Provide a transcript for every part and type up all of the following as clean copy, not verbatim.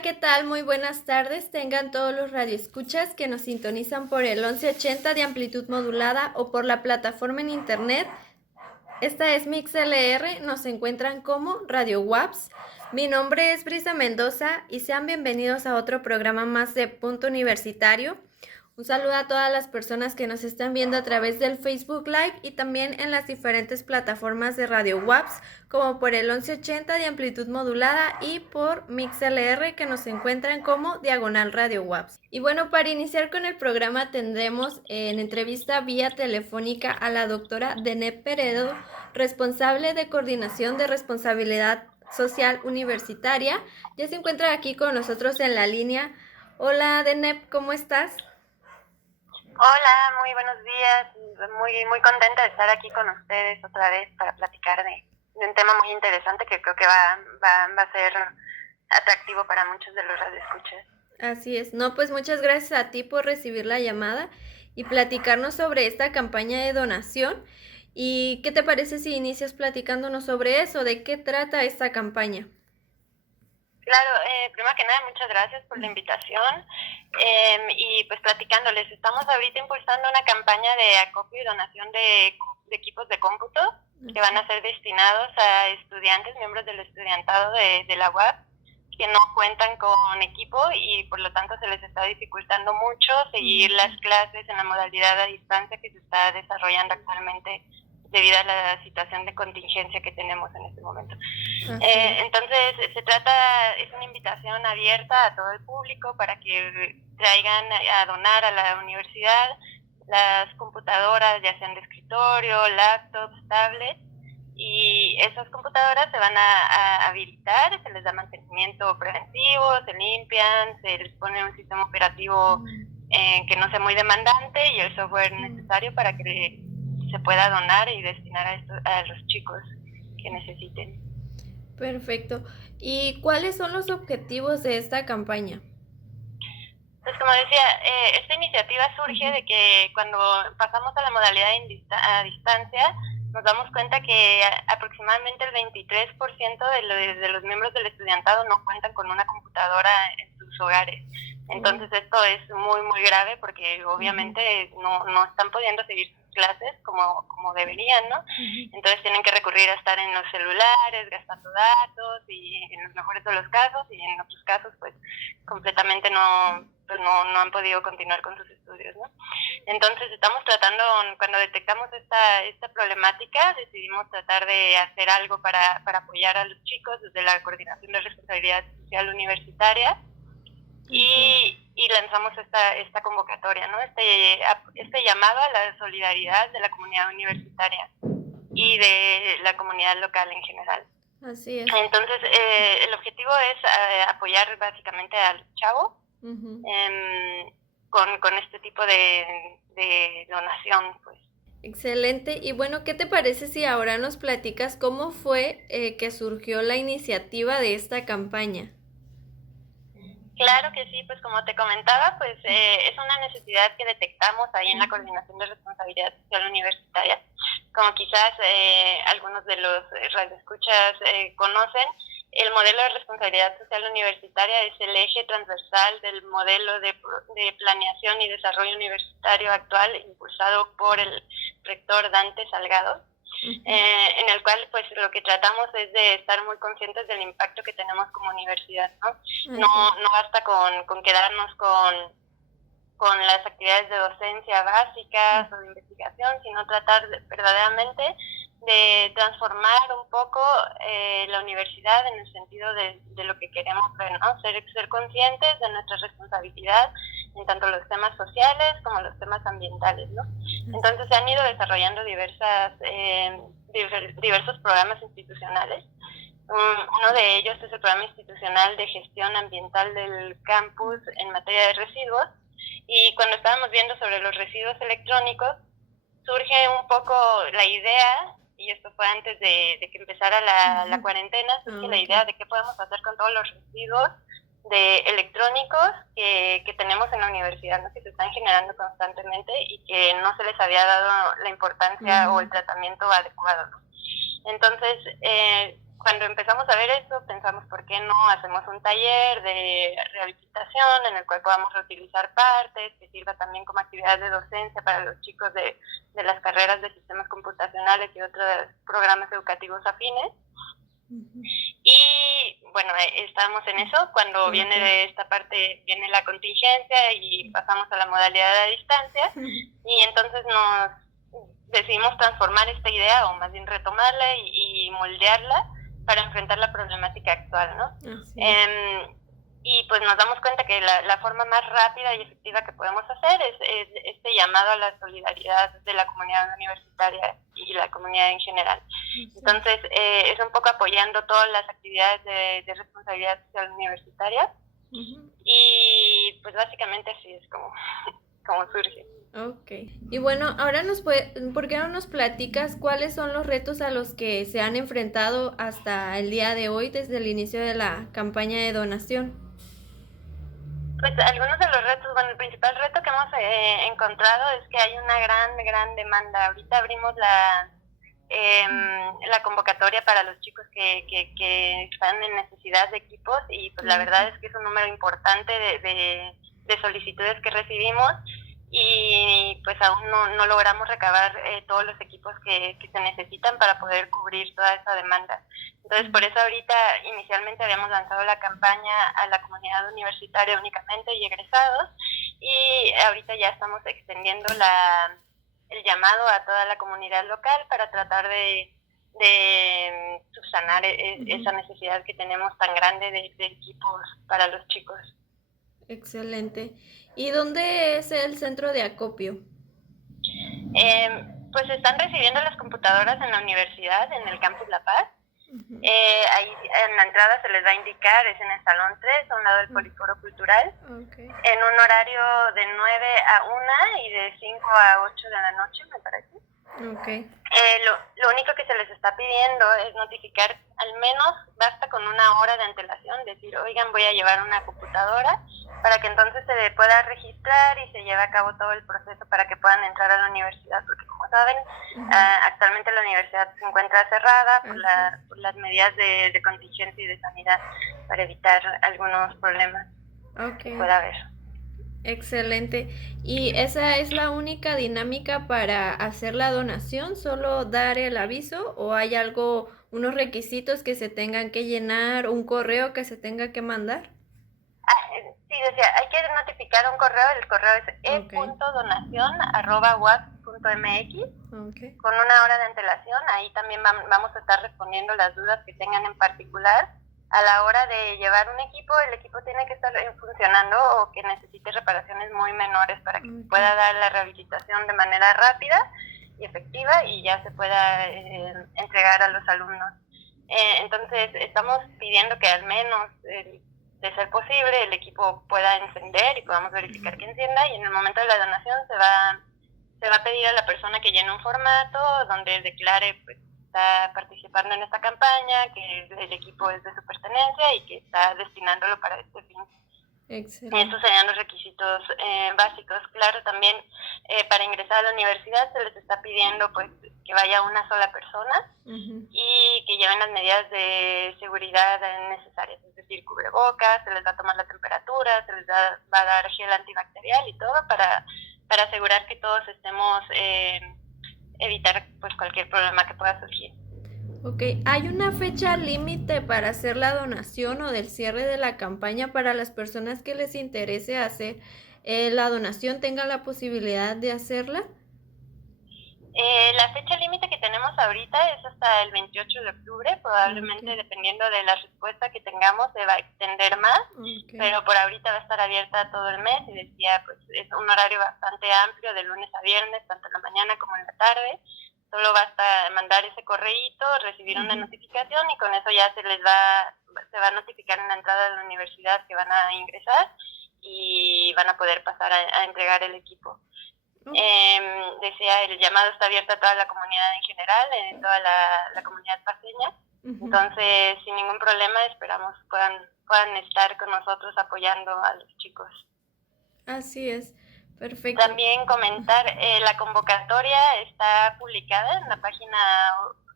Hola, ¿qué tal? Muy buenas tardes. Tengan todos los radioescuchas que nos sintonizan por el 1180 de amplitud modulada o por la plataforma en internet. Esta es MixLR, nos encuentran como Radio WAPS. Mi nombre es Brisa Mendoza y sean bienvenidos a otro programa más de Punto Universitario. Un saludo a todas las personas que nos están viendo a través del Facebook Live y también en las diferentes plataformas de Radio WAPS, como por el 1180 de amplitud modulada y por MixLR, que nos encuentran como Diagonal Radio WAPS. Y bueno, para iniciar con el programa tendremos en entrevista vía telefónica a la doctora Deneb Peredo, responsable de Coordinación de Responsabilidad Social Universitaria. Ya se encuentra aquí con nosotros en la línea. Hola Deneb, ¿cómo estás? Hola, muy buenos días. Muy contenta de estar aquí con ustedes otra vez para platicar de un tema muy interesante que creo que va a ser atractivo para muchos de los radioescuchas. Así es. No, pues muchas gracias a ti por recibir la llamada y platicarnos sobre esta campaña de donación. ¿Y qué te parece si inicias platicándonos sobre eso? ¿De qué trata esta campaña? Claro, primero que nada, muchas gracias por la invitación. Y pues platicándoles, estamos ahorita impulsando una campaña de acopio y donación de equipos de cómputo que van a ser destinados a estudiantes, miembros del estudiantado de la UAP, que no cuentan con equipo y por lo tanto se les está dificultando mucho seguir las clases en la modalidad a distancia que se está desarrollando actualmente debido a la situación de contingencia que tenemos en este momento. Entonces, es una invitación abierta a todo el público para que traigan a donar a la universidad las computadoras, ya sean de escritorio, laptops, tablets, y esas computadoras se van a habilitar, se les da mantenimiento preventivo, se limpian, se les pone un sistema operativo que no sea muy demandante y el software necesario para que se pueda donar y destinar a los chicos que necesiten. Perfecto. ¿Y cuáles son los objetivos de esta campaña? Pues como decía, esta iniciativa surge de que cuando pasamos a la modalidad a distancia, nos damos cuenta que aproximadamente el 23% de los miembros del estudiantado no cuentan con una computadora en sus hogares. Entonces esto es muy grave porque obviamente no están pudiendo seguir sus clases como deberían, ¿no? Entonces tienen que recurrir a estar en los celulares, gastando datos, y en los mejores de los casos, y en otros casos pues completamente no han podido continuar con sus estudios, ¿no? Entonces estamos tratando, cuando detectamos esta problemática, decidimos tratar de hacer algo para apoyar a los chicos desde la Coordinación de Responsabilidad Social Universitaria, y lanzamos esta convocatoria, ¿no? Este llamado a la solidaridad de la comunidad universitaria y de la comunidad local en general. Así es. Entonces, el objetivo es apoyar básicamente al chavo con este tipo de donación, pues. Excelente. Y bueno, ¿qué te parece si ahora nos platicas cómo fue que surgió la iniciativa de esta campaña? Claro que sí, pues como te comentaba, pues es una necesidad que detectamos ahí en la Coordinación de Responsabilidad Social Universitaria. Como quizás algunos de los radioescuchas conocen, el modelo de responsabilidad social universitaria es el eje transversal del modelo de planeación y desarrollo universitario actual impulsado por el rector Dante Salgado. En el cual pues lo que tratamos es de estar muy conscientes del impacto que tenemos como universidad, ¿no? No basta con quedarnos con las actividades de docencia básicas o de investigación, sino tratar verdaderamente de transformar un poco la universidad en el sentido de lo que queremos ver, ¿no? Ser conscientes de nuestra responsabilidad en tanto los temas sociales como los temas ambientales, ¿no? Entonces se han ido desarrollando diversos programas institucionales. Uno de ellos es el programa institucional de gestión ambiental del campus en materia de residuos, y cuando estábamos viendo sobre los residuos electrónicos, surge un poco la idea, y esto fue antes de que empezara la cuarentena, surge la idea de qué podemos hacer con todos los residuos de electrónicos que tenemos en la universidad, ¿no? Que se están generando constantemente y que no se les había dado la importancia o el tratamiento adecuado, ¿no? Entonces, cuando empezamos a ver eso, pensamos, ¿por qué no hacemos un taller de rehabilitación en el cual podamos reutilizar partes, que sirva también como actividad de docencia para los chicos de las carreras de sistemas computacionales y otros programas educativos afines? Uh-huh. Y bueno, estamos en eso. Cuando viene de esta parte, viene la contingencia y pasamos a la modalidad de distancia, y entonces nos decidimos transformar esta idea, o más bien retomarla y moldearla para enfrentar la problemática actual, ¿no? Y pues nos damos cuenta que la forma más rápida y efectiva que podemos hacer es este llamado a la solidaridad de la comunidad universitaria y la comunidad en general. Entonces, es un poco apoyando todas las actividades de responsabilidad social universitaria, y pues básicamente así es como surge. Okay. Y bueno, ahora ¿por qué no nos platicas cuáles son los retos a los que se han enfrentado hasta el día de hoy, desde el inicio de la campaña de donación? Pues algunos de los retos, bueno, el principal reto que hemos encontrado es que hay una gran demanda. Ahorita abrimos la convocatoria para los chicos que están en necesidad de equipos, y pues la verdad es que es un número importante de solicitudes que recibimos, y pues aún no logramos recabar todos los equipos que se necesitan para poder cubrir toda esa demanda. Entonces, por eso ahorita inicialmente habíamos lanzado la campaña a la comunidad universitaria únicamente y egresados, y ahorita ya estamos extendiendo el llamado a toda la comunidad local para tratar de subsanar esa necesidad que tenemos tan grande de equipos para los chicos. Excelente. ¿Y dónde es el centro de acopio? Pues están recibiendo las computadoras en la universidad, en el Campus La Paz. Ahí en la entrada se les va a indicar, es en el Salón 3, a un lado del Poliforo Cultural, en un horario de 9 a 1 y de 5 a 8 de la noche, me parece. Lo único que se les está pidiendo es notificar, al menos basta con una hora de antelación, decir, oigan, voy a llevar una computadora, para que entonces se le pueda registrar y se lleve a cabo todo el proceso para que puedan entrar a la universidad, porque como saben, actualmente la universidad se encuentra cerrada por las medidas de contingencia y de sanidad, para evitar algunos problemas que pueda haber. Excelente. ¿Y esa es la única dinámica para hacer la donación? ¿Solo dar el aviso, o hay unos requisitos que se tengan que llenar, un correo que se tenga que mandar? Sí, decía, hay que notificar un correo. El correo es e.donacion@uac.mx, con una hora de antelación. Ahí también vamos a estar respondiendo las dudas que tengan en particular. A la hora de llevar un equipo, el equipo tiene que estar funcionando o que necesite reparaciones muy menores para que se pueda dar la rehabilitación de manera rápida y efectiva, y ya se pueda entregar a los alumnos. Entonces, estamos pidiendo que al menos, de ser posible, el equipo pueda encender y podamos verificar que encienda, y en el momento de la donación se va a pedir a la persona que llene un formato donde declare, pues, está participando en esta campaña, que el equipo es de su pertenencia y que está destinándolo para este fin. Excelente. Estos serían los requisitos básicos. Claro, también para ingresar a la universidad se les está pidiendo, pues, que vaya una sola persona y que lleven las medidas de seguridad necesarias, es decir, cubrebocas, se les va a tomar la temperatura, se les va a dar gel antibacterial y todo para asegurar que todos estemos evitar, pues, cualquier problema que pueda surgir. ¿Hay una fecha límite para hacer la donación o del cierre de la campaña para las personas que les interese hacer la donación tengan la posibilidad de hacerla? La fecha límite que tenemos ahorita es hasta el 28 de octubre, probablemente dependiendo de la respuesta que tengamos se va a extender más, pero por ahorita va a estar abierta todo el mes, y decía, pues es un horario bastante amplio, de lunes a viernes, tanto en la mañana como en la tarde. Solo basta mandar ese correíto, recibir una notificación, y con eso ya se va a notificar en la entrada de la universidad que van a ingresar y van a poder pasar a entregar el equipo. Decía, el llamado está abierto a toda la comunidad en general, toda la comunidad paseña. Entonces, sin ningún problema, esperamos puedan estar con nosotros apoyando a los chicos. Así es. Perfecto. También comentar, la convocatoria está publicada en la página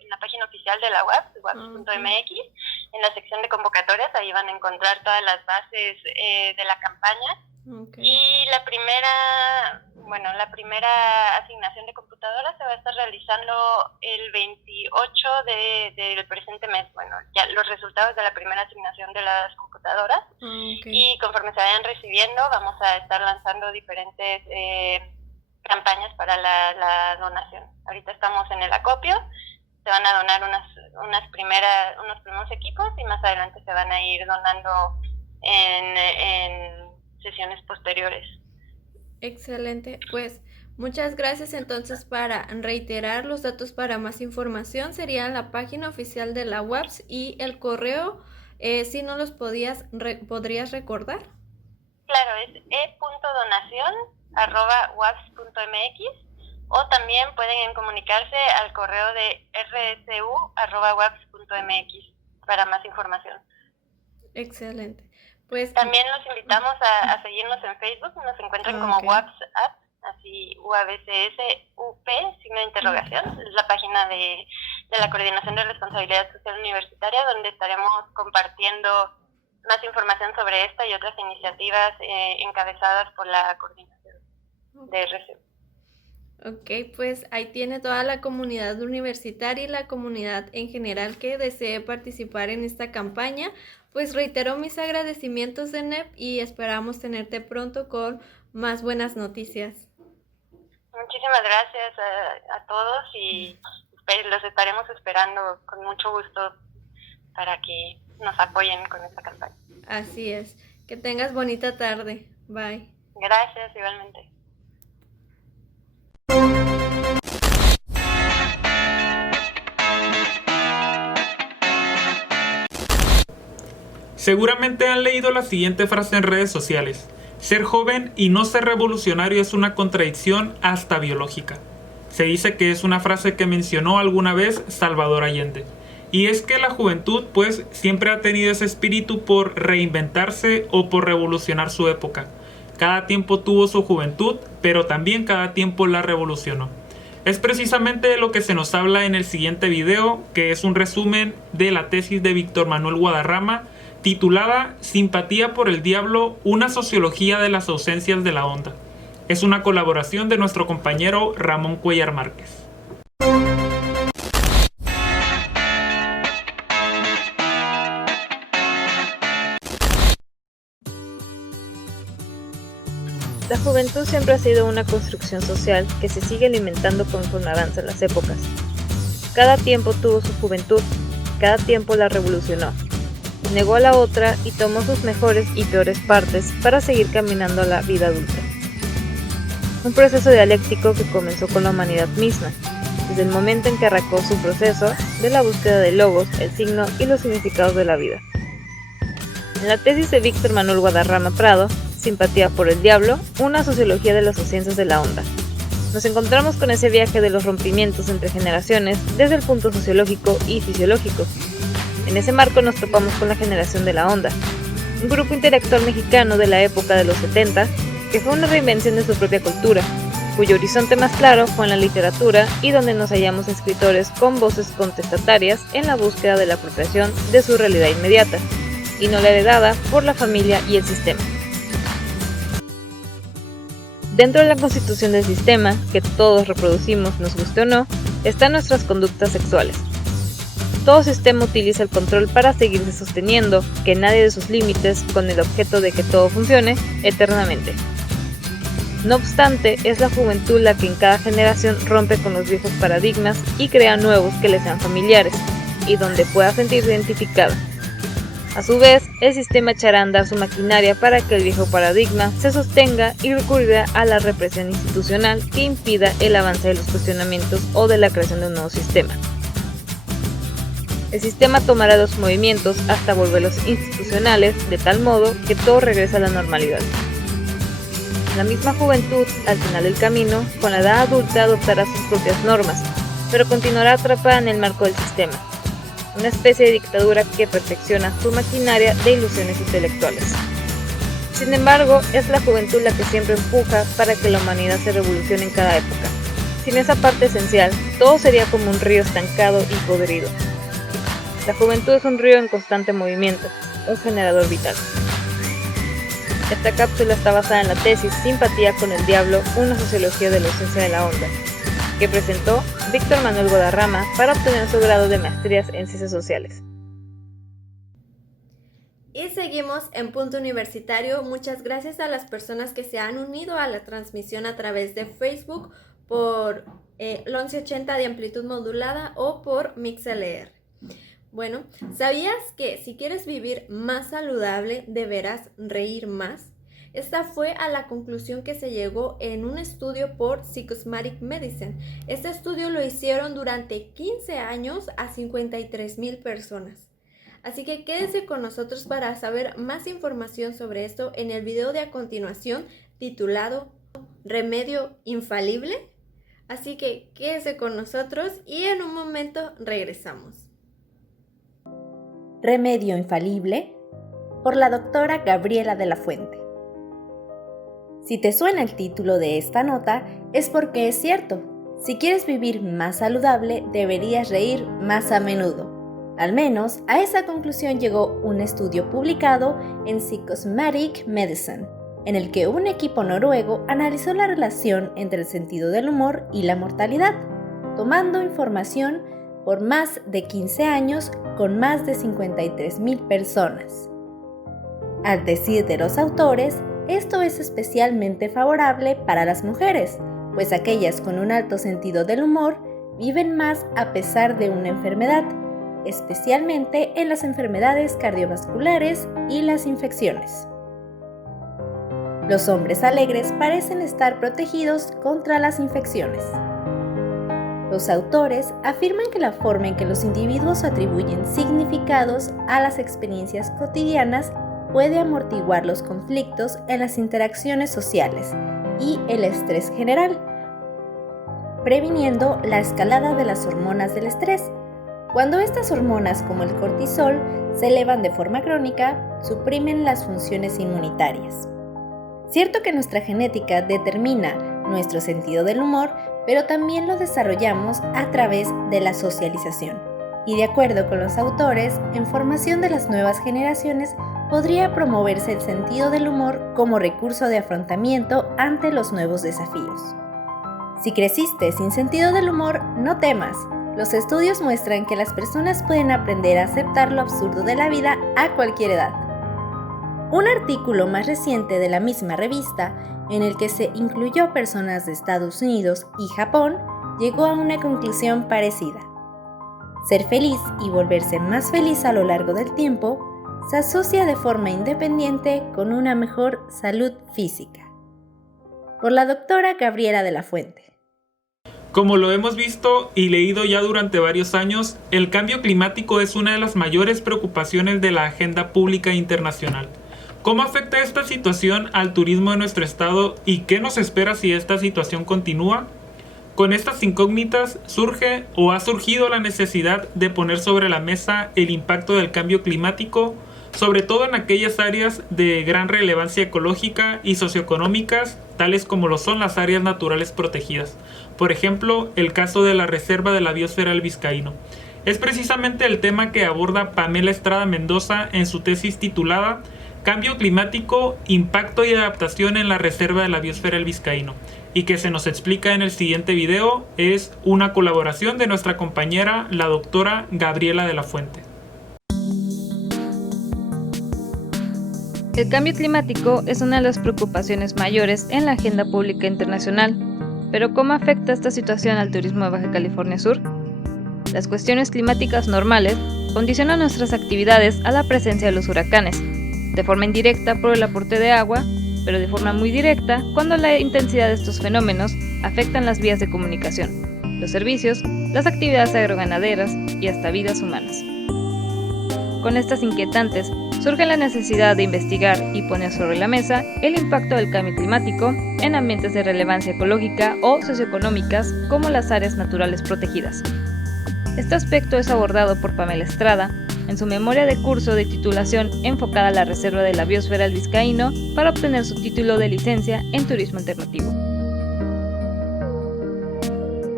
en la página oficial de la UAPS, waps.mx, en la sección de convocatorias. Ahí van a encontrar todas las bases de la campaña. Y la primera asignación de computadoras se va a estar realizando el 28 del presente mes. Bueno, ya los resultados de la primera asignación de las computadoras. Y conforme se vayan recibiendo, vamos a estar lanzando diferentes campañas para la donación. Ahorita estamos en el acopio, se van a donar unos primeros equipos y más adelante se van a ir donando en sesiones posteriores. Excelente, pues muchas gracias. Entonces, para reiterar los datos para más información, sería la página oficial de la UAPS y el correo, si no los podrías recordar. Claro, es e.donacion@waps.mx, o también pueden comunicarse al correo de rsu@waps.mx para más información. Excelente. Pues también los invitamos a seguirnos en Facebook, nos encuentran como WAPS App, así UABCS UP, signo de interrogación. Es la página de la Coordinación de Responsabilidad Social Universitaria, donde estaremos compartiendo más información sobre esta y otras iniciativas encabezadas por la coordinación de RCU. Ok, pues ahí tiene toda la comunidad universitaria y la comunidad en general que desee participar en esta campaña. Pues reitero mis agradecimientos, Zeneb, y esperamos tenerte pronto con más buenas noticias. Muchísimas gracias a todos y los estaremos esperando con mucho gusto para que nos apoyen con esta campaña. Así es. Que tengas bonita tarde. Bye. Gracias, igualmente. Seguramente han leído la siguiente frase en redes sociales: ser joven y no ser revolucionario es una contradicción hasta biológica. Se dice que es una frase que mencionó alguna vez Salvador Allende. Y es que la juventud pues siempre ha tenido ese espíritu por reinventarse o por revolucionar su época. Cada tiempo tuvo su juventud, pero también cada tiempo la revolucionó. Es precisamente de lo que se nos habla en el siguiente video, que es un resumen de la tesis de Víctor Manuel Guadarrama, titulada Simpatía por el Diablo, una sociología de las ausencias de la onda. Es una colaboración de nuestro compañero Ramón Cuellar Márquez. La juventud siempre ha sido una construcción social que se sigue alimentando conforme avanzan las épocas. Cada tiempo tuvo su juventud, cada tiempo la revolucionó. Negó a la otra y tomó sus mejores y peores partes para seguir caminando a la vida adulta. Un proceso dialéctico que comenzó con la humanidad misma, desde el momento en que arrancó su proceso de la búsqueda del logos, el signo y los significados de la vida. En la tesis de Víctor Manuel Guadarrama Prado, Simpatía por el Diablo, una sociología de las ausencias de la onda, nos encontramos con ese viaje de los rompimientos entre generaciones desde el punto sociológico y fisiológico. En ese marco nos topamos con la generación de la onda, un grupo intelectual mexicano de la época de los 70 que fue una reinvención de su propia cultura, cuyo horizonte más claro fue en la literatura y donde nos hallamos escritores con voces contestatarias en la búsqueda de la apropiación de su realidad inmediata, y no la heredada por la familia y el sistema. Dentro de la constitución del sistema, que todos reproducimos, nos guste o no, están nuestras conductas sexuales. Todo sistema utiliza el control para seguirse sosteniendo, que nadie de sus límites, con el objeto de que todo funcione eternamente. No obstante, es la juventud la que en cada generación rompe con los viejos paradigmas y crea nuevos que le sean familiares, y donde pueda sentirse identificada. A su vez, el sistema echará a andar su maquinaria para que el viejo paradigma se sostenga y recurrirá a la represión institucional que impida el avance de los cuestionamientos o de la creación de un nuevo sistema. El sistema tomará los movimientos hasta volverlos institucionales, de tal modo que todo regresa a la normalidad. La misma juventud, al final del camino, con la edad adulta adoptará sus propias normas, pero continuará atrapada en el marco del sistema. Una especie de dictadura que perfecciona su maquinaria de ilusiones intelectuales. Sin embargo, es la juventud la que siempre empuja para que la humanidad se revolucione en cada época, Sin esa parte esencial, todo sería como un río estancado y podrido. La juventud es un río en constante movimiento, un generador vital. Esta cápsula está basada en la tesis Simpatía con el Diablo, una sociología de la ausencia de la onda, que presentó Víctor Manuel Guadarrama para obtener su grado de maestrías en Ciencias Sociales. Y seguimos en Punto Universitario. Muchas gracias a las personas que se han unido a la transmisión a través de Facebook por el 1180 de amplitud modulada o por MixLR. Bueno, ¿sabías que si quieres vivir más saludable deberás reír más? Esta fue a la conclusión que se llegó en un estudio por Psychosomatic Medicine. Este estudio lo hicieron durante 15 años a 53,000 personas. Así que quédense con nosotros para saber más información sobre esto en el video de a continuación titulado ¿Remedio infalible? Así que quédense con nosotros y en un momento regresamos. Remedio infalible, por la doctora Gabriela de la Fuente. Si te suena el título de esta nota, es porque es cierto. Si quieres vivir más saludable, deberías reír más a menudo. Al menos a esa conclusión llegó un estudio publicado en Psychosomatic Medicine, en el que un equipo noruego analizó la relación entre el sentido del humor y la mortalidad, tomando información por más de 15 años con más de 53,000 personas. Al decir de los autores, esto es especialmente favorable para las mujeres, pues aquellas con un alto sentido del humor viven más a pesar de una enfermedad, especialmente en las enfermedades cardiovasculares y las infecciones. Los hombres alegres parecen estar protegidos contra las infecciones. Los autores afirman que la forma en que los individuos atribuyen significados a las experiencias cotidianas puede amortiguar los conflictos en las interacciones sociales y el estrés general, previniendo la escalada de las hormonas del estrés. Cuando estas hormonas, como el cortisol, se elevan de forma crónica, suprimen las funciones inmunitarias. Cierto que nuestra genética determina nuestro sentido del humor, pero también lo desarrollamos a través de la socialización. Y de acuerdo con los autores, en formación de las nuevas generaciones podría promoverse el sentido del humor como recurso de afrontamiento ante los nuevos desafíos. Si creciste sin sentido del humor, no temas. Los estudios muestran que las personas pueden aprender a aceptar lo absurdo de la vida a cualquier edad. Un artículo más reciente de la misma revista, en el que se incluyó personas de Estados Unidos y Japón, llegó a una conclusión parecida. Ser feliz y volverse más feliz a lo largo del tiempo se asocia de forma independiente con una mejor salud física. Por la doctora Gabriela de la Fuente. Como lo hemos visto y leído ya durante varios años, el cambio climático es una de las mayores preocupaciones de la agenda pública internacional. ¿Cómo afecta esta situación al turismo de nuestro estado y qué nos espera si esta situación continúa? Con estas incógnitas surge o ha surgido la necesidad de poner sobre la mesa el impacto del cambio climático, sobre todo en aquellas áreas de gran relevancia ecológica y socioeconómicas, tales como lo son las áreas naturales protegidas. Por ejemplo, el caso de la Reserva de la Biosfera del Vizcaíno. Es precisamente el tema que aborda Pamela Estrada Mendoza en su tesis titulada Cambio climático, impacto y adaptación en la Reserva de la Biosfera del Vizcaíno, y que se nos explica en el siguiente video. Es una colaboración de nuestra compañera, la doctora Gabriela de la Fuente. El cambio climático es una de las preocupaciones mayores en la agenda pública internacional, pero ¿cómo afecta esta situación al turismo de Baja California Sur? Las cuestiones climáticas normales condicionan nuestras actividades a la presencia de los huracanes, de forma indirecta por el aporte de agua, pero de forma muy directa cuando la intensidad de estos fenómenos afectan las vías de comunicación, los servicios, las actividades agroganaderas y hasta vidas humanas. Con estas inquietantes surge la necesidad de investigar y poner sobre la mesa el impacto del cambio climático en ambientes de relevancia ecológica o socioeconómicas como las áreas naturales protegidas. Este aspecto es abordado por Pamela Estrada en su memoria de curso de titulación enfocada a la Reserva de la Biosfera del Vizcaíno para obtener su título de licencia en Turismo Alternativo.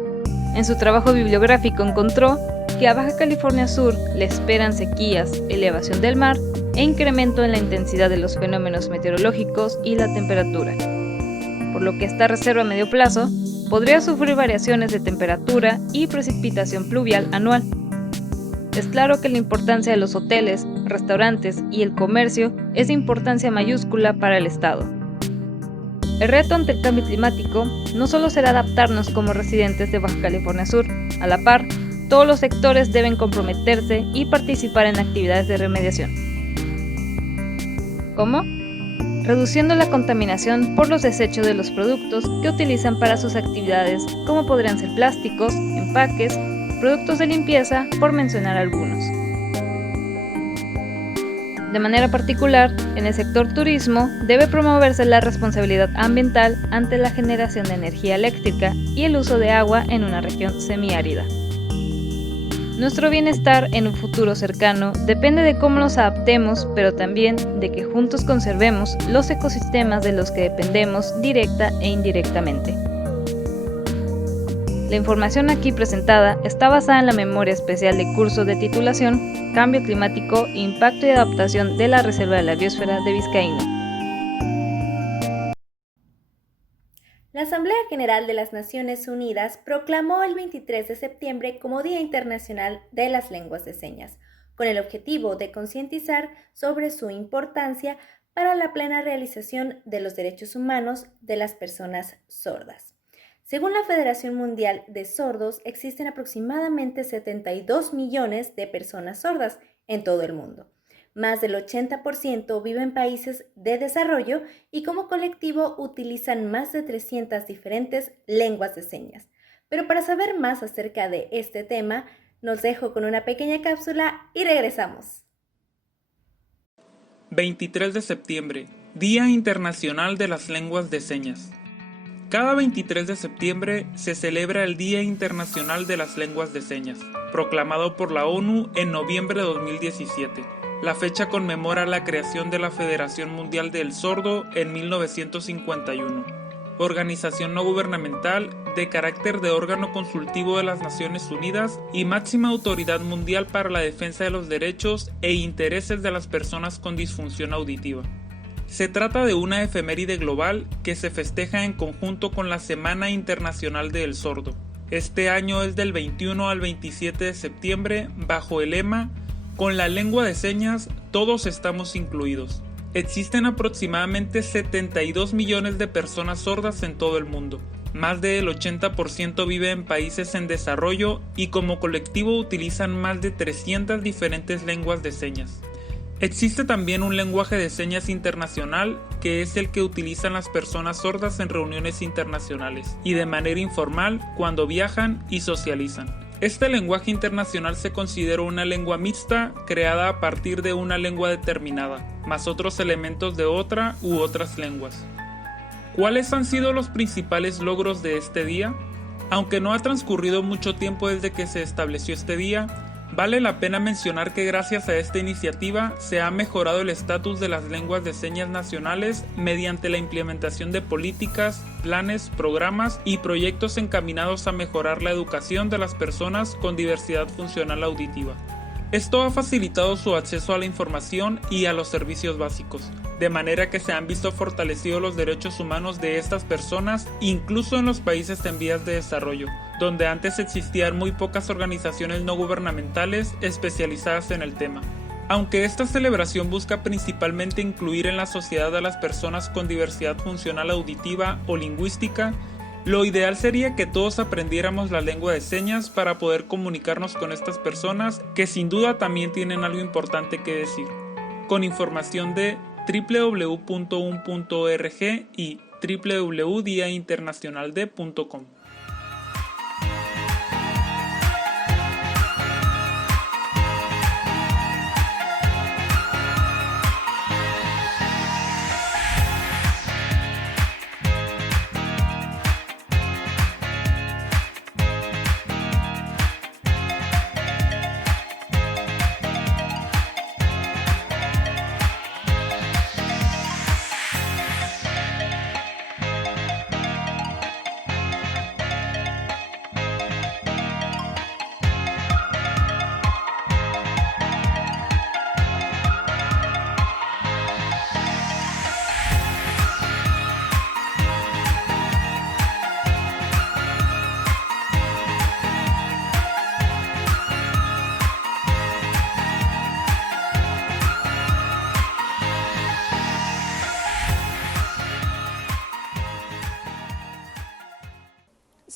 En su trabajo bibliográfico encontró que a Baja California Sur le esperan sequías, elevación del mar e incremento en la intensidad de los fenómenos meteorológicos y la temperatura, por lo que esta reserva a medio plazo podría sufrir variaciones de temperatura y precipitación pluvial anual. Es claro que la importancia de los hoteles, restaurantes y el comercio es de importancia mayúscula para el Estado. El reto ante el cambio climático no solo será adaptarnos como residentes de Baja California Sur, a la par, todos los sectores deben comprometerse y participar en actividades de remediación. ¿Cómo? Reduciendo la contaminación por los desechos de los productos que utilizan para sus actividades, como podrían ser plásticos, empaques, productos de limpieza, por mencionar algunos. De manera particular, en el sector turismo debe promoverse la responsabilidad ambiental ante la generación de energía eléctrica y el uso de agua en una región semiárida. Nuestro bienestar en un futuro cercano depende de cómo nos adaptemos, pero también de que juntos conservemos los ecosistemas de los que dependemos directa e indirectamente. La información aquí presentada está basada en la memoria especial de curso de titulación Cambio Climático, Impacto y Adaptación de la Reserva de la Biosfera de Vizcaíno. La Asamblea General de las Naciones Unidas proclamó el 23 de septiembre como Día Internacional de las Lenguas de Señas, con el objetivo de concientizar sobre su importancia para la plena realización de los derechos humanos de las personas sordas. Según la Federación Mundial de Sordos, existen aproximadamente 72 millones de personas sordas en todo el mundo. Más del 80% vive en países de desarrollo y como colectivo utilizan más de 300 diferentes lenguas de señas. Pero para saber más acerca de este tema, nos dejo con una pequeña cápsula y regresamos. 23 de septiembre, Día Internacional de las Lenguas de Señas. Cada 23 de septiembre se celebra el Día Internacional de las Lenguas de Señas, proclamado por la ONU en noviembre de 2017. La fecha conmemora la creación de la Federación Mundial del Sordo en 1951, organización no gubernamental de carácter de órgano consultivo de las Naciones Unidas y máxima autoridad mundial para la defensa de los derechos e intereses de las personas con disfunción auditiva. Se trata de una efeméride global que se festeja en conjunto con la Semana Internacional del Sordo. Este año es del 21 al 27 de septiembre bajo el lema "Con la lengua de señas todos estamos incluidos". Existen aproximadamente 72 millones de personas sordas en todo el mundo. Más del 80% vive en países en desarrollo y como colectivo utilizan más de 300 diferentes lenguas de señas. Existe también un lenguaje de señas internacional que es el que utilizan las personas sordas en reuniones internacionales y de manera informal cuando viajan y socializan. Este lenguaje internacional se considera una lengua mixta creada a partir de una lengua determinada, más otros elementos de otra u otras lenguas. ¿Cuáles han sido los principales logros de este día? Aunque no ha transcurrido mucho tiempo desde que se estableció este día, vale la pena mencionar que gracias a esta iniciativa se ha mejorado el estatus de las lenguas de señas nacionales mediante la implementación de políticas, planes, programas y proyectos encaminados a mejorar la educación de las personas con diversidad funcional auditiva. Esto ha facilitado su acceso a la información y a los servicios básicos, de manera que se han visto fortalecidos los derechos humanos de estas personas incluso en los países en vías de desarrollo, donde antes existían muy pocas organizaciones no gubernamentales especializadas en el tema. Aunque esta celebración busca principalmente incluir en la sociedad a las personas con diversidad funcional auditiva o lingüística, lo ideal sería que todos aprendiéramos la lengua de señas para poder comunicarnos con estas personas que sin duda también tienen algo importante que decir. Con información de www.un.org y www.diainternacionalde.com.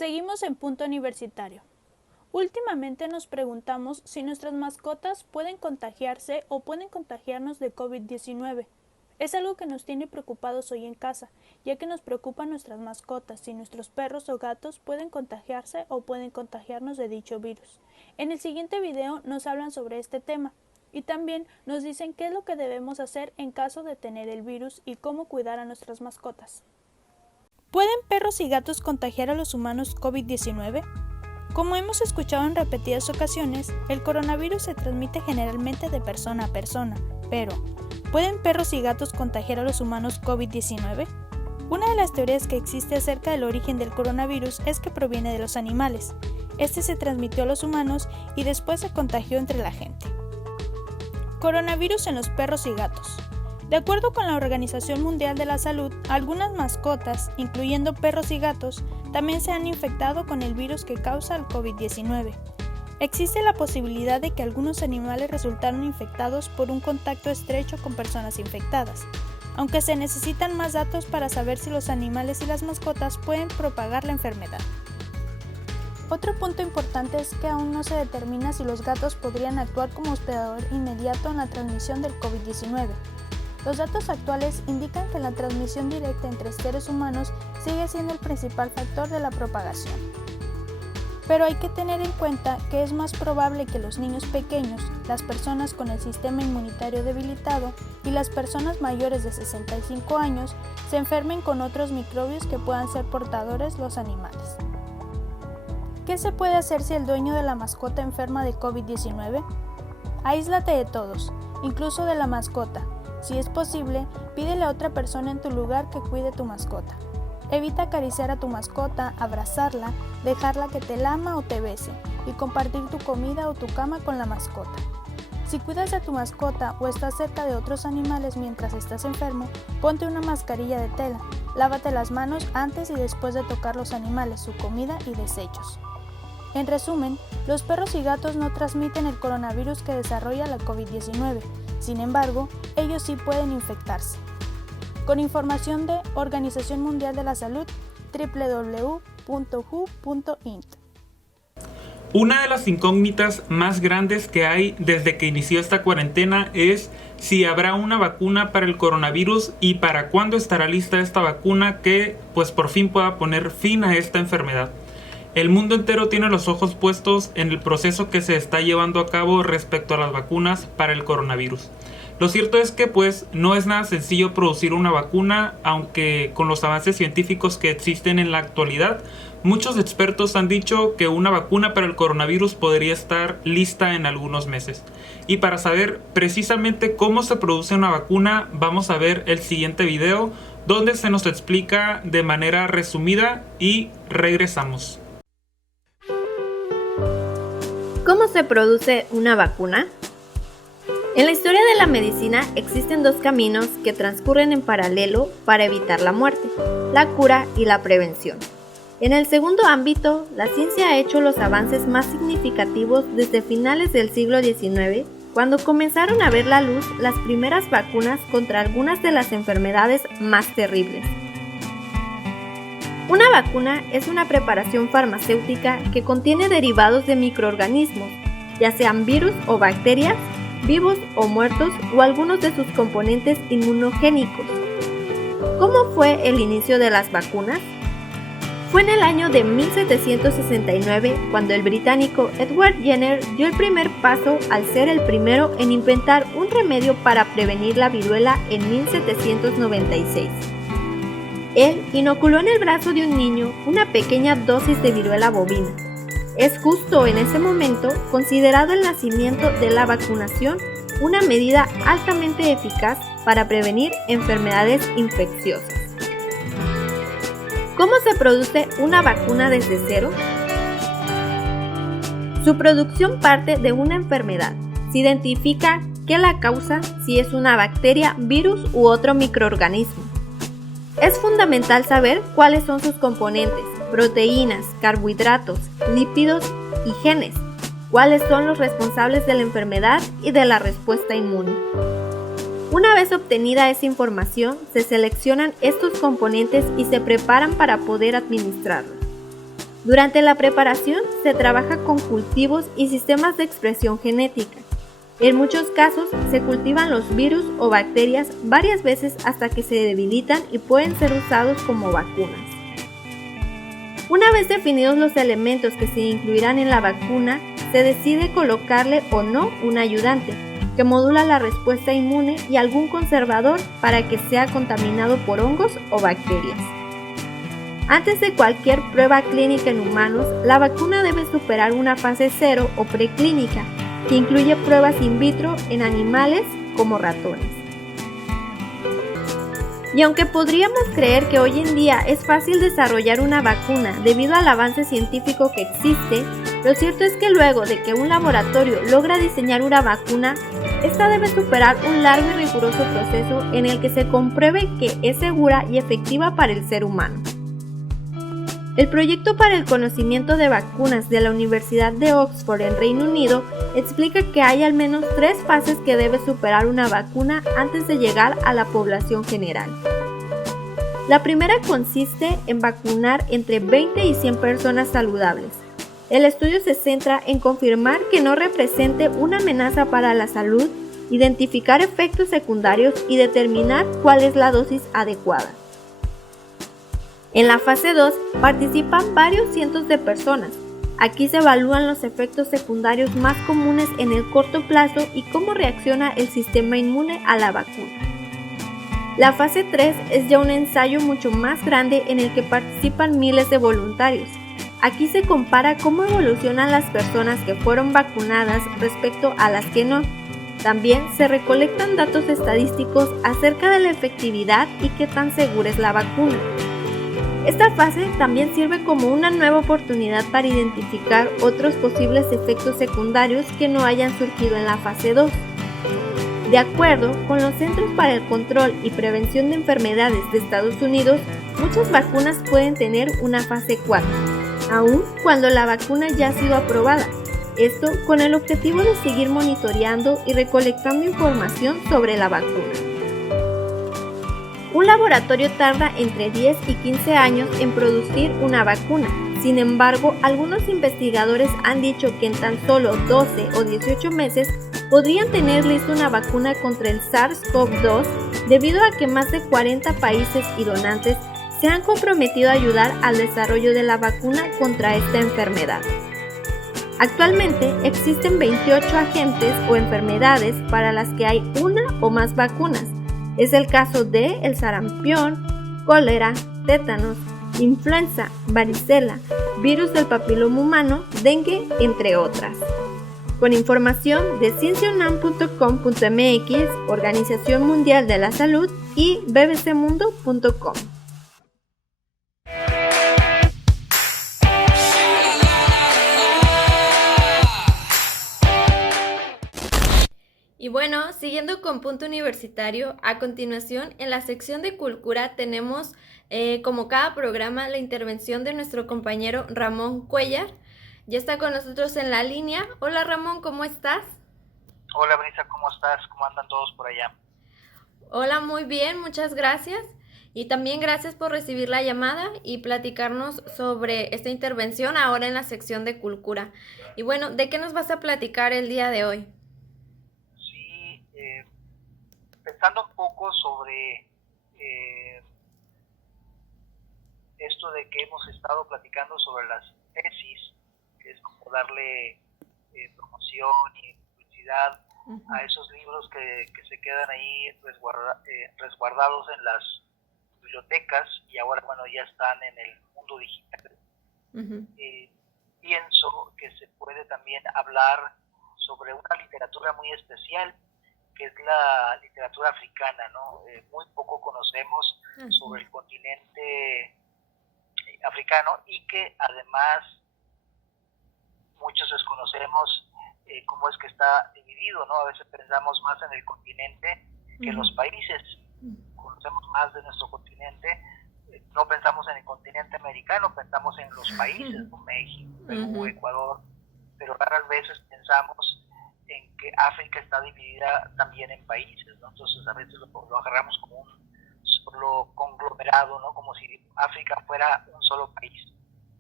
Seguimos en Punto Universitario. Últimamente nos preguntamos si nuestras mascotas pueden contagiarse o pueden contagiarnos de COVID-19. Es algo que nos tiene preocupados hoy en casa, ya que nos preocupan nuestras mascotas, si nuestros perros o gatos pueden contagiarse o pueden contagiarnos de dicho virus. En el siguiente video nos hablan sobre este tema y también nos dicen qué es lo que debemos hacer en caso de tener el virus y cómo cuidar a nuestras mascotas. ¿Pueden perros y gatos contagiar a los humanos COVID-19? Como hemos escuchado en repetidas ocasiones, el coronavirus se transmite generalmente de persona a persona, pero ¿pueden perros y gatos contagiar a los humanos COVID-19? Una de las teorías que existe acerca del origen del coronavirus es que proviene de los animales. Este se transmitió a los humanos y después se contagió entre la gente. Coronavirus en los perros y gatos. De acuerdo con la Organización Mundial de la Salud, algunas mascotas, incluyendo perros y gatos, también se han infectado con el virus que causa el COVID-19. Existe la posibilidad de que algunos animales resultaron infectados por un contacto estrecho con personas infectadas, aunque se necesitan más datos para saber si los animales y las mascotas pueden propagar la enfermedad. Otro punto importante es que aún no se determina si los gatos podrían actuar como hospedador inmediato en la transmisión del COVID-19. Los datos actuales indican que la transmisión directa entre seres humanos sigue siendo el principal factor de la propagación. Pero hay que tener en cuenta que es más probable que los niños pequeños, las personas con el sistema inmunitario debilitado y las personas mayores de 65 años se enfermen con otros microbios que puedan ser portadores los animales. ¿Qué se puede hacer si el dueño de la mascota enferma de COVID-19? Aíslate de todos, incluso de la mascota. Si es posible, pídele a otra persona en tu lugar que cuide tu mascota. Evita acariciar a tu mascota, abrazarla, dejarla que te lama o te bese y compartir tu comida o tu cama con la mascota. Si cuidas de tu mascota o estás cerca de otros animales mientras estás enfermo, ponte una mascarilla de tela. Lávate las manos antes y después de tocar los animales, su comida y desechos. En resumen, los perros y gatos no transmiten el coronavirus que desarrolla la COVID-19. Sin embargo, ellos sí pueden infectarse. Con información de Organización Mundial de la Salud, www.who.int. Una de las incógnitas más grandes que hay desde que inició esta cuarentena es si habrá una vacuna para el coronavirus y para cuándo estará lista esta vacuna que pues por fin pueda poner fin a esta enfermedad. El mundo entero tiene los ojos puestos en el proceso que se está llevando a cabo respecto a las vacunas para el coronavirus. Lo cierto es que pues no es nada sencillo producir una vacuna, aunque con los avances científicos que existen en la actualidad, muchos expertos han dicho que una vacuna para el coronavirus podría estar lista en algunos meses. Y para saber precisamente cómo se produce una vacuna, vamos a ver el siguiente video donde se nos explica de manera resumida y regresamos. ¿Cómo se produce una vacuna? En la historia de la medicina existen dos caminos que transcurren en paralelo para evitar la muerte, la cura y la prevención. En el segundo ámbito, la ciencia ha hecho los avances más significativos desde finales del siglo XIX, cuando comenzaron a ver la luz las primeras vacunas contra algunas de las enfermedades más terribles. Una vacuna es una preparación farmacéutica que contiene derivados de microorganismos, ya sean virus o bacterias, vivos o muertos o algunos de sus componentes inmunogénicos. ¿Cómo fue el inicio de las vacunas? Fue en el año de 1769 cuando el británico Edward Jenner dio el primer paso al ser el primero en inventar un remedio para prevenir la viruela en 1796. Él inoculó en el brazo de un niño una pequeña dosis de viruela bovina. Es justo en ese momento considerado el nacimiento de la vacunación una medida altamente eficaz para prevenir enfermedades infecciosas. ¿Cómo se produce una vacuna desde cero? Su producción parte de una enfermedad. Se identifica qué la causa, si es una bacteria, virus u otro microorganismo. Es fundamental saber cuáles son sus componentes, proteínas, carbohidratos, lípidos y genes, cuáles son los responsables de la enfermedad y de la respuesta inmune. Una vez obtenida esa información, se seleccionan estos componentes y se preparan para poder administrarlos. Durante la preparación se trabaja con cultivos y sistemas de expresión genética. En muchos casos se cultivan los virus o bacterias varias veces hasta que se debilitan y pueden ser usados como vacunas. Una vez definidos los elementos que se incluirán en la vacuna, se decide colocarle o no un ayudante, que modula la respuesta inmune y algún conservador para que sea contaminado por hongos o bacterias. Antes de cualquier prueba clínica en humanos, la vacuna debe superar una fase 0 o preclínica, que incluye pruebas in vitro en animales como ratones. Y aunque podríamos creer que hoy en día es fácil desarrollar una vacuna debido al avance científico que existe, lo cierto es que luego de que un laboratorio logra diseñar una vacuna, esta debe superar un largo y riguroso proceso en el que se compruebe que es segura y efectiva para el ser humano. El proyecto para el conocimiento de vacunas de la Universidad de Oxford en Reino Unido explica que hay al menos 3 fases que debe superar una vacuna antes de llegar a la población general. La primera consiste en vacunar entre 20 y 100 personas saludables. El estudio se centra en confirmar que no represente una amenaza para la salud, identificar efectos secundarios y determinar cuál es la dosis adecuada. En la fase 2 participan varios cientos de personas. Aquí se evalúan los efectos secundarios más comunes en el corto plazo y cómo reacciona el sistema inmune a la vacuna. La fase 3 es ya un ensayo mucho más grande en el que participan miles de voluntarios. Aquí se compara cómo evolucionan las personas que fueron vacunadas respecto a las que no. También se recolectan datos estadísticos acerca de la efectividad y qué tan segura es la vacuna. Esta fase también sirve como una nueva oportunidad para identificar otros posibles efectos secundarios que no hayan surgido en la fase 2. De acuerdo con los Centros para el Control y Prevención de Enfermedades de Estados Unidos, muchas vacunas pueden tener una fase 4, aun cuando la vacuna ya ha sido aprobada. Esto con el objetivo de seguir monitoreando y recolectando información sobre la vacuna. Un laboratorio tarda entre 10 y 15 años en producir una vacuna. Sin embargo, algunos investigadores han dicho que en tan solo 12 o 18 meses podrían tener lista una vacuna contra el SARS-CoV-2 debido a que más de 40 países y donantes se han comprometido a ayudar al desarrollo de la vacuna contra esta enfermedad. Actualmente existen 28 agentes o enfermedades para las que hay una o más vacunas. Es el caso de el sarampión, cólera, tétanos, influenza, varicela, virus del papiloma humano, dengue, entre otras. Con información de cienciaunam.com.mx, Organización Mundial de la Salud y bbcmundo.com. Y bueno, siguiendo con Punto Universitario, a continuación en la sección de Cultura tenemos como cada programa la intervención de nuestro compañero Ramón Cuellar. Ya está con nosotros en la línea. Hola Ramón, ¿cómo estás? Hola Brisa, ¿cómo estás? ¿Cómo andan todos por allá? Hola, muy bien, muchas gracias. Y también gracias por recibir la llamada y platicarnos sobre esta intervención ahora en la sección de Cultura. Y bueno, ¿de qué nos vas a platicar el día de hoy? Sí, pensando un poco sobre esto de que hemos estado platicando sobre las tesis, que es como darle promoción y publicidad a esos libros que se quedan ahí resguardados en las bibliotecas y ahora bueno ya están en el mundo digital. Pienso que se puede también hablar sobre una literatura muy especial que es la literatura africana, ¿no? Muy poco conocemos sobre el continente africano y que además muchos desconocemos cómo es que está dividido, ¿no? A veces pensamos más en el continente que en los países, conocemos más de nuestro continente, no pensamos en el continente americano, pensamos en los países, ¿no? México, Perú, Ecuador, pero raras veces pensamos en que África está dividida también en países, ¿no? Entonces a veces lo agarramos como un solo conglomerado, ¿no? Como si África fuera un solo país.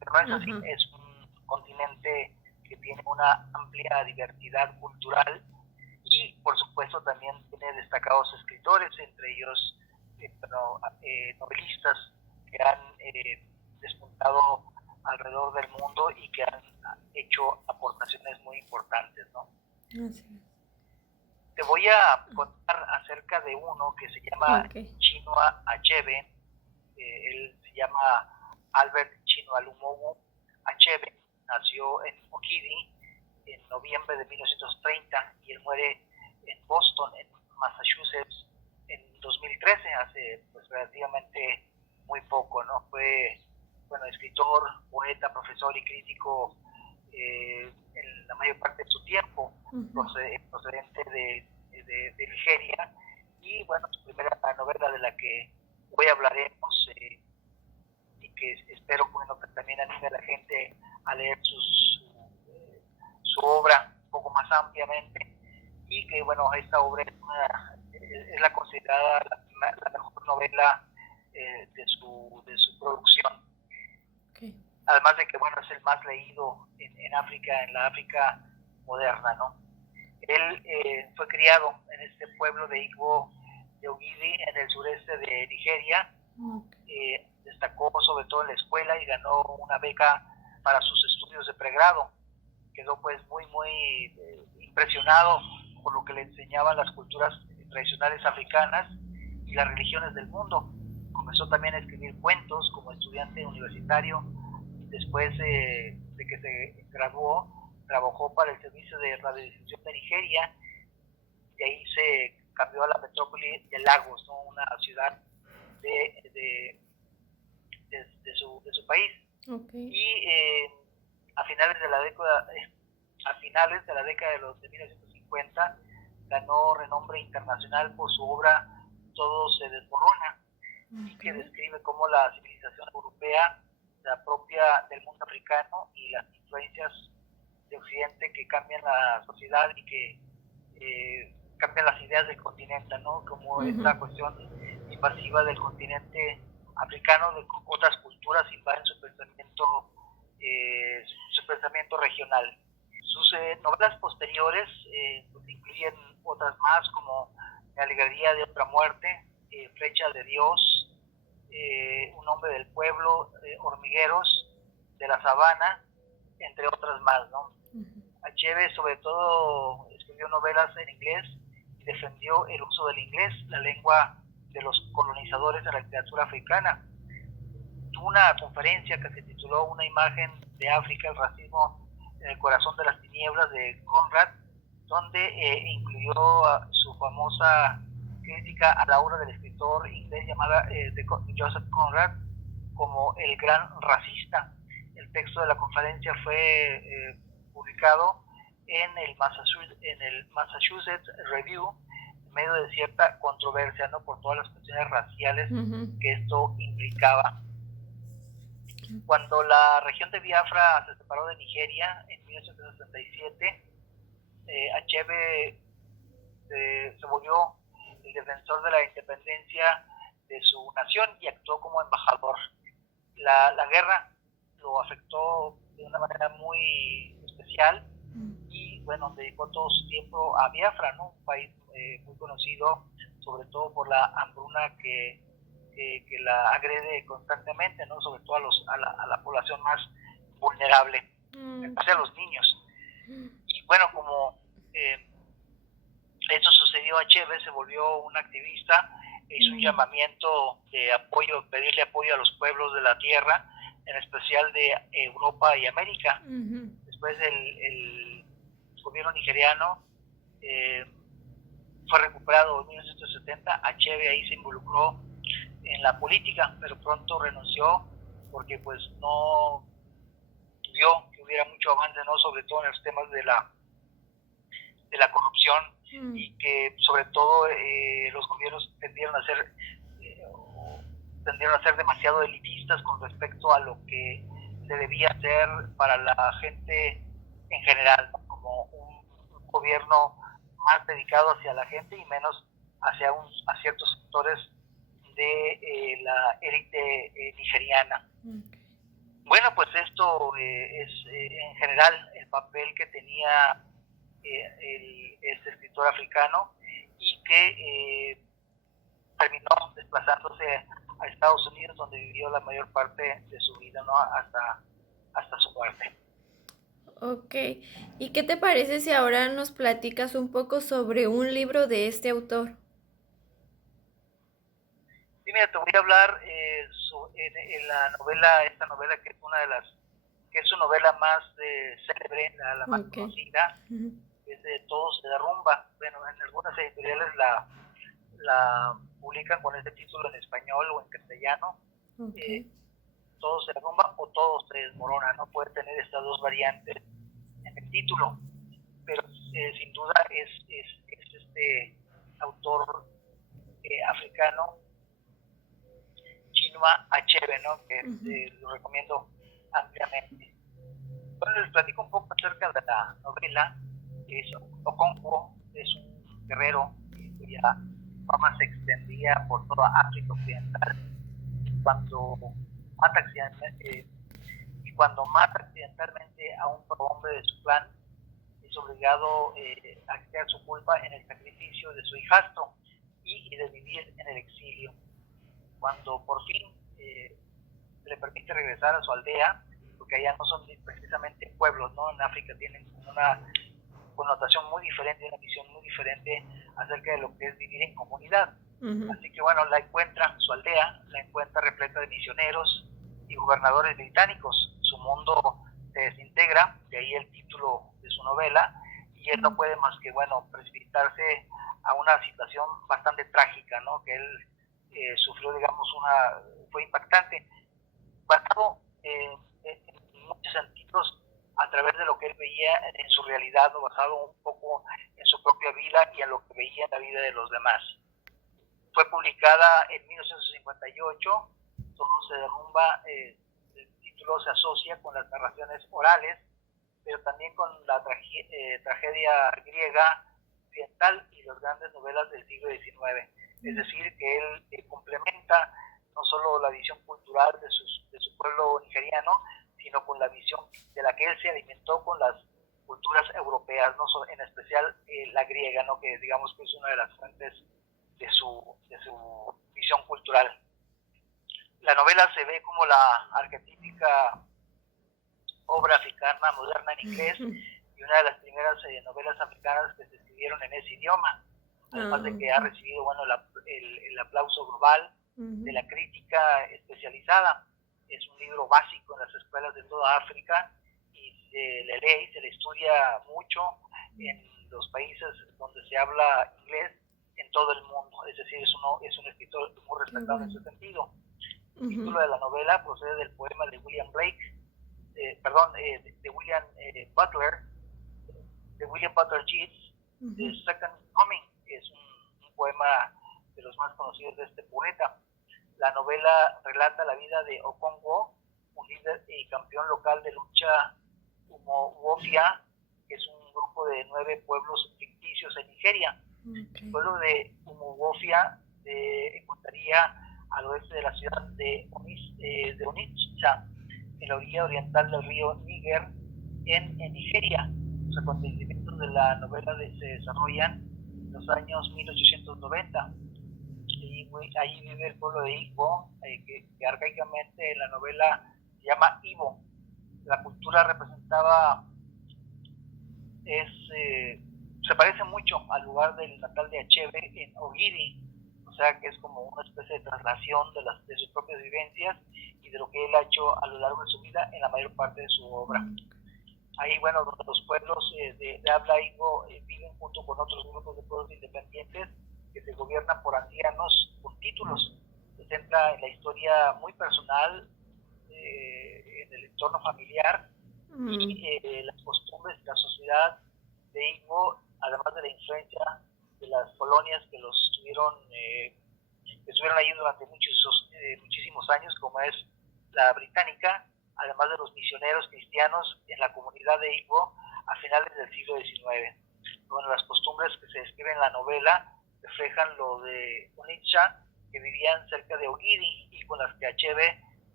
pero no es así, es un continente que tiene una amplia diversidad cultural y por supuesto también tiene destacados escritores, entre ellos novelistas que han despuntado alrededor del mundo y que han hecho aportaciones muy importantes, ¿no? Te voy a contar acerca de uno que se llama Chinua Achebe. Él se llama Albert Chinua Lumogu Achebe. Nació en Ogidi en noviembre de 1930 y él muere en Boston, en Massachusetts, en 2013, hace pues relativamente muy poco, ¿no? Fue, bueno, escritor, poeta, profesor y crítico en la mayor parte de su tiempo, procedente de Nigeria, y bueno, su primera novela de la que hoy hablaremos y que espero, bueno, que también anime a la gente a leer su obra un poco más ampliamente, y que bueno, esta obra es la considerada la mejor novela de su producción. Además de que bueno, es el más leído en África, en la África moderna, ¿no? Él fue criado en este pueblo de Igbo de Ogidi, en el sureste de Nigeria. Destacó sobre todo en la escuela y ganó una beca para sus estudios de pregrado. Quedó pues muy impresionado por lo que le enseñaban las culturas tradicionales africanas y las religiones del mundo. Comenzó también a escribir cuentos como estudiante universitario. Después de que se graduó, trabajó para el Servicio de Radiodifusión de Nigeria, y ahí se cambió a la metrópoli de Lagos, ¿no? Una ciudad de su país. Y a finales de la década de 1950 ganó renombre internacional por su obra Todo se desmorona, y que describe cómo la civilización europea se apropia del mundo africano y las influencias de Occidente que cambian la sociedad y que cambian las ideas del continente, ¿no? Como esta cuestión invasiva del continente africano, de otras culturas invaden su pensamiento regional. Sus novelas posteriores pues incluyen otras más como La alegría de otra muerte, Flecha de Dios, Un hombre del pueblo, Hormigueros de la sabana, entre otras más, ¿no? Achebe sobre todo escribió novelas en inglés y defendió el uso del inglés, la lengua de los colonizadores de la literatura africana. Tuvo una conferencia que se tituló Una imagen de África, el racismo en el corazón de las tinieblas, de Conrad, donde incluyó su famosa crítica a la obra del escritor inglés llamada de Joseph Conrad como el gran racista. El texto de la conferencia fue publicado en el Massachusetts Review, en medio de cierta controversia, ¿no? Por todas las cuestiones raciales que esto implicaba. Cuando la región de Biafra se separó de Nigeria en 1967, Achebe se volvió el defensor de la independencia de su nación y actuó como embajador. La guerra lo afectó de una manera muy especial y bueno, dedicó todo su tiempo a Biafra, ¿no? Un país muy conocido sobre todo por la hambruna que la agrede constantemente, ¿no? Sobre todo a la población más vulnerable, a los niños. Y bueno, como eso sucedió, Achebe se volvió un activista, hizo un llamamiento de apoyo, pedirle apoyo a los pueblos de la tierra, en especial de Europa y América. Después el gobierno nigeriano fue recuperado en 1970, Achebe ahí se involucró en la política, pero pronto renunció porque pues no vio que hubiera mucho avance, ¿no? Sobre todo en los temas de la corrupción y que sobre todo los gobiernos tendieron a ser demasiado elitistas con respecto a lo que se debía hacer para la gente en general, ¿no? Como un gobierno más dedicado hacia la gente y menos hacia ciertos sectores de la élite nigeriana. Bueno, pues esto es en general el papel que tenía este escritor africano y que terminó desplazándose a Estados Unidos, donde vivió la mayor parte de su vida, ¿no? Hasta su muerte. Ok, ¿y qué te parece si ahora nos platicas un poco sobre un libro de este autor? Sí, mira, te voy a hablar en la novela, esta novela que es una de las, que es su novela más célebre, la más conocida, es de Todo se derrumba. Bueno, en algunas editoriales la publican con este título en español o en castellano. Todo se derrumba o todo se desmorona, no puede tener estas dos variantes en el título, pero sin duda es este autor africano, Chinua Achebe, ¿no? Que lo recomiendo ampliamente. Bueno, les platico un poco acerca de la novela. Okonkwo es un guerrero cuya fama se extendía por toda África Occidental. Cuando mata accidentalmente a un prohombre de su clan, es obligado a expiar su culpa en el sacrificio de su hijastro y de vivir en el exilio. Cuando por fin se le permite regresar a su aldea, porque allá no son precisamente pueblos, ¿no? En África tienen una connotación muy diferente, una visión muy diferente acerca de lo que es vivir en comunidad. Así que bueno, la encuentra, su aldea, la encuentra repleta de misioneros y gobernadores británicos. Su mundo se desintegra, de ahí el título de su novela, y él no puede más que, bueno, precipitarse a una situación bastante trágica, ¿no? Que él sufrió, digamos, fue impactante, basado en muchos sentidos a través de lo que él veía en su realidad, ¿no? Basado un poco en su propia vida y en lo que veía en la vida de los demás. Fue publicada en 1958, Todo se derrumba, el título se asocia con las narraciones orales, pero también con la tragedia griega occidental y las grandes novelas del siglo XIX. Es decir, que él complementa no solo la visión cultural de su pueblo nigeriano, sino con la visión de la que él se alimentó con las culturas europeas, ¿no? En especial la griega, ¿no? Que digamos que es una de las fuentes de su visión cultural. La novela se ve como la arquetípica obra africana moderna en inglés y una de las primeras novelas africanas que se escribieron en ese idioma, además de que ha recibido, bueno, el aplauso global de la crítica especializada. Es un libro básico en las escuelas de toda África y se le lee y se le estudia mucho en los países donde se habla inglés en todo el mundo. Es decir, es un escritor muy respetado en ese sentido. El título de la novela procede del poema de William Blake, de William Butler Yeats, The Second Coming. Es un poema de los más conocidos de este poeta. La novela relata la vida de Okonkwo, un líder y campeón local de lucha Umuofia, que es un grupo de 9 pueblos ficticios en Nigeria. El pueblo de Umuofia se encontraría al oeste de la ciudad de Onitsha, en la orilla oriental del río Níger, en Nigeria. Los acontecimientos de la novela se desarrollan en los años 1890. Y ahí vive el pueblo de Igbo, que arcaicamente en la novela se llama Ibo. La cultura representaba se parece mucho al lugar del natal de Achebe en Ogidi, o sea que es como una especie de traslación de sus propias vivencias y de lo que él ha hecho a lo largo de su vida en la mayor parte de su obra. Ahí, bueno, donde los pueblos de habla Igbo viven junto con otros grupos de pueblos independientes que se gobiernan por ancianos con títulos. Se centra en la historia muy personal, en el entorno familiar y las costumbres de la sociedad de Igbo, además de la influencia de las colonias que estuvieron ahí durante muchísimos años, como es la británica, además de los misioneros cristianos en la comunidad de Igbo a finales del siglo XIX. Bueno, las costumbres que se describen en la novela reflejan lo de Onitsha, que vivían cerca de Ogidi y con las que Achebe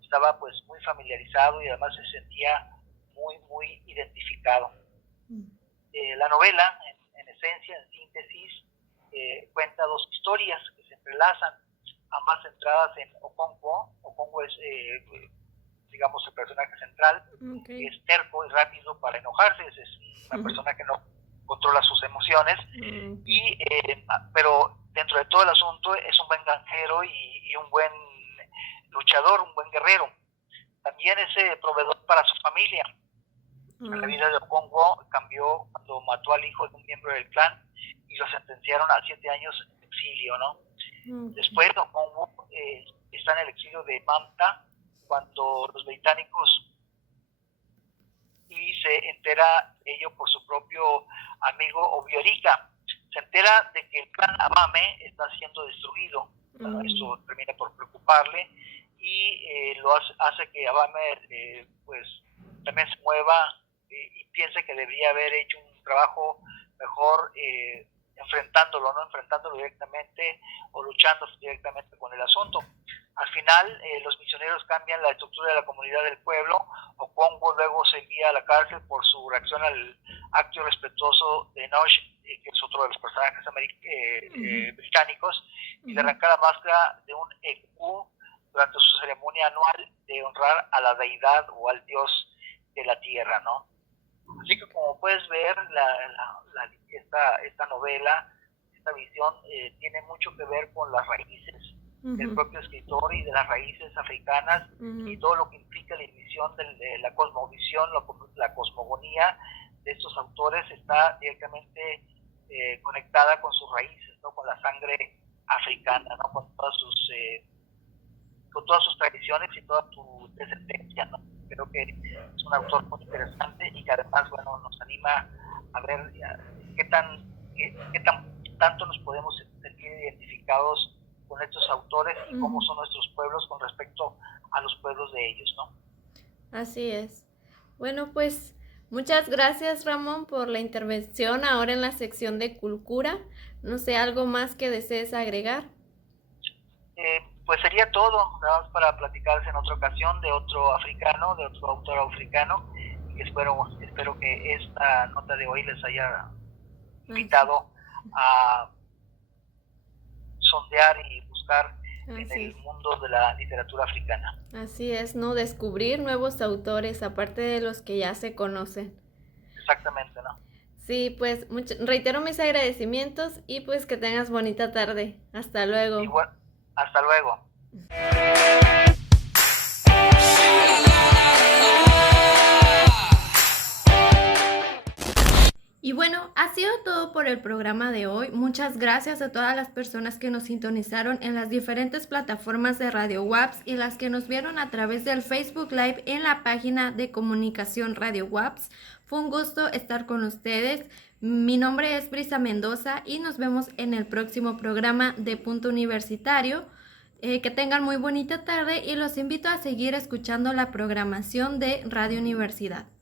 estaba pues muy familiarizado y además se sentía muy identificado. La novela, en esencia, en síntesis, cuenta dos historias que se entrelazan, ambas centradas en Okonkwo. Okonkwo es, digamos, el personaje central, que es terco y rápido para enojarse, es una persona que no controla sus emociones, pero dentro de todo el asunto es un buen granjero y un buen luchador, un buen guerrero. También es proveedor para su familia. La vida de Okonkwo cambió cuando mató al hijo de un miembro del clan y lo sentenciaron a 7 años de exilio, ¿no? Después Okonkwo está en el exilio de Mamta cuando los británicos, y se entera de ello por su propio amigo Obiorika. Se entera de que el clan Abame está siendo destruido. Bueno, esto termina por preocuparle y lo hace que Abame pues también se mueva y piense que debería haber hecho un trabajo mejor enfrentándolo directamente o luchando directamente con el asunto. Al final, los misioneros cambian la estructura de la comunidad del pueblo. Okonkwo luego se envía a la cárcel por su reacción al acto irrespetuoso de Enoch, que es otro de los personajes británicos, y le arranca la máscara de un Eku durante su ceremonia anual de honrar a la deidad o al dios de la tierra, ¿no? Así que como puedes ver, esta novela, esta visión, tiene mucho que ver con las raíces del propio escritor y de las raíces africanas y todo lo que implica la visión de la cosmovisión, la cosmogonía de estos autores está directamente conectada con sus raíces, ¿no? Con la sangre africana, ¿no? Con todas sus tradiciones y toda su descendencia, ¿no? Creo que es un autor muy interesante y que además, bueno, nos anima a ver qué tanto nos podemos sentir identificados con estos autores y cómo son nuestros pueblos con respecto a los pueblos de ellos, ¿no? Así es. Bueno, pues muchas gracias, Ramón, por la intervención ahora en la sección de Cultura. No sé, ¿algo más que desees agregar? Pues sería todo, nada más para platicarse en otra ocasión de otro africano, de otro autor africano, y espero que esta nota de hoy les haya invitado a sondear y buscar en el mundo de la literatura africana. Así es, ¿no? Descubrir nuevos autores, aparte de los que ya se conocen. Exactamente, ¿no? Sí, pues reitero mis agradecimientos y pues que tengas bonita tarde. Hasta luego. Igual, hasta luego. Y bueno, ha sido todo por el programa de hoy. Muchas gracias a todas las personas que nos sintonizaron en las diferentes plataformas de Radio WAPS y las que nos vieron a través del Facebook Live en la página de comunicación Radio WAPS. Fue un gusto estar con ustedes. Mi nombre es Brisa Mendoza y nos vemos en el próximo programa de Punto Universitario. Que tengan muy bonita tarde y los invito a seguir escuchando la programación de Radio Universidad.